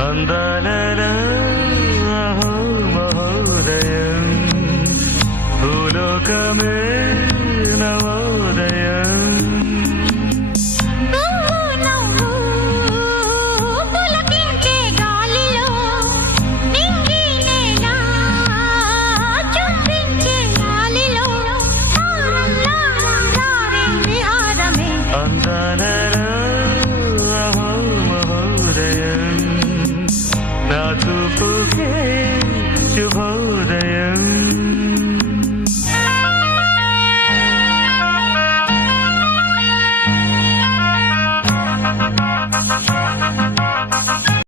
అందాలలో అహో మహోదయం భూలోకమే నవోదయం అందాలలో అహో మహోదయం నా చూపుకే శుభ